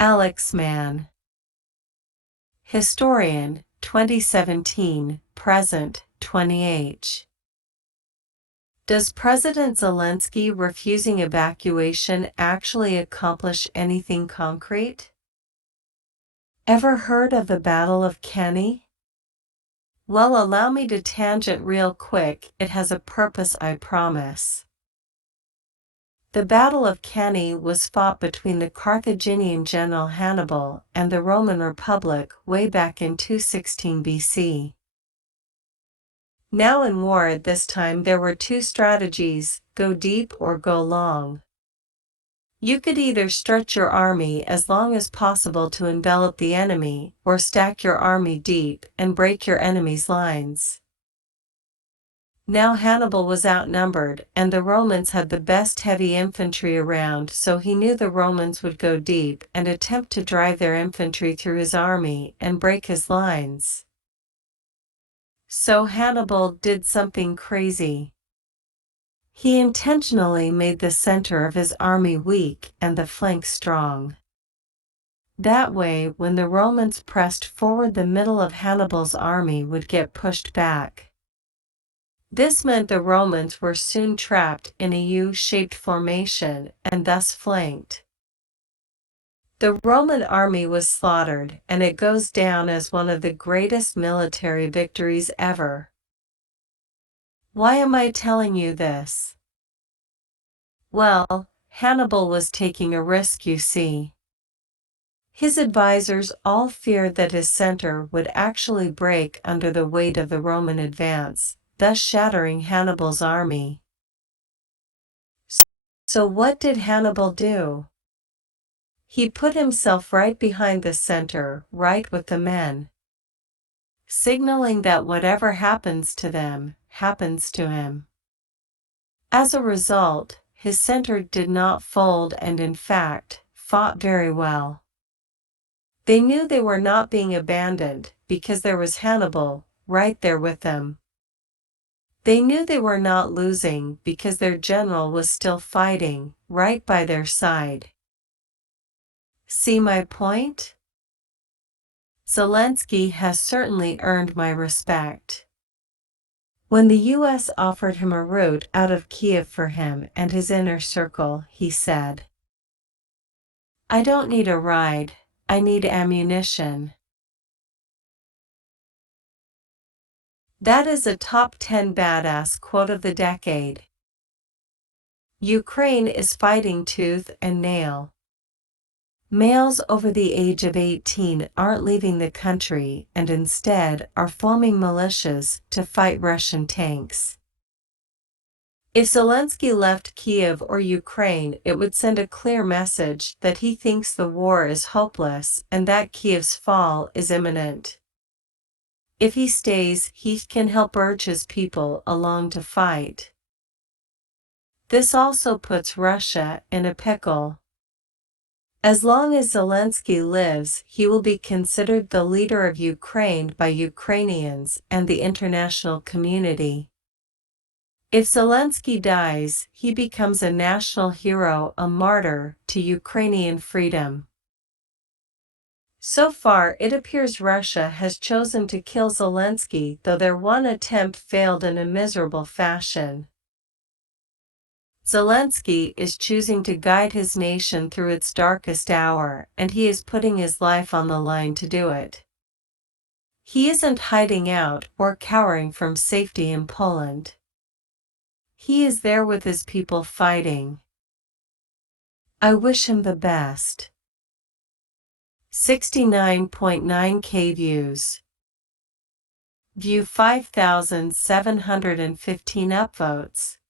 Alex Mann. Historian, 2017, present, 20H. Does President Zelenskyy refusing evacuation actually accomplish anything concrete? Ever heard of the Battle of Cannae? Well, allow me to tangent real quick, it has a purpose, I promise. The Battle of Cannae was fought between the Carthaginian General Hannibal and the Roman Republic way back in 216 BC. Now in war at this time there were two strategies, go deep or go long. You could either stretch your army as long as possible to envelop the enemy, or stack your army deep and break your enemy's lines. Now Hannibal was outnumbered, and the Romans had the best heavy infantry around, so he knew the Romans would go deep and attempt to drive their infantry through his army and break his lines. So Hannibal did something crazy. He intentionally made the center of his army weak and the flanks strong. That way, when the Romans pressed forward, the middle of Hannibal's army would get pushed back. This meant the Romans were soon trapped in a U-shaped formation and thus flanked. The Roman army was slaughtered, and it goes down as one of the greatest military victories ever. Why am I telling you this? Well, Hannibal was taking a risk, you see. His advisors all feared that his center would actually break under the weight of the Roman advance, thus shattering Hannibal's army. So what did Hannibal do? He put himself right behind the center, right with the men, signaling that whatever happens to them, happens to him. As a result, his center did not fold and in fact, fought very well. They knew they were not being abandoned, because there was Hannibal, right there with them. They knew they were not losing, because their general was still fighting, right by their side. See my point? Zelenskyy has certainly earned my respect. When the US offered him a route out of Kiev for him and his inner circle, he said, "I don't need a ride, I need ammunition." That is a top 10 badass quote of the decade. Ukraine is fighting tooth and nail. Males over the age of 18 aren't leaving the country and instead are forming militias to fight Russian tanks. If Zelenskyy left Kiev or Ukraine, it would send a clear message that he thinks the war is hopeless and that Kiev's fall is imminent. If he stays, he can help urge his people along to fight. This also puts Russia in a pickle. As long as Zelenskyy lives, he will be considered the leader of Ukraine by Ukrainians and the international community. If Zelenskyy dies, he becomes a national hero, a martyr to Ukrainian freedom. So far, it appears Russia has chosen to kill Zelenskyy, though their one attempt failed in a miserable fashion. Zelenskyy is choosing to guide his nation through its darkest hour, and he is putting his life on the line to do it. He isn't hiding out or cowering from safety in Poland. He is there with his people fighting. I wish him the best. 69.9K views. View 5,715 upvotes.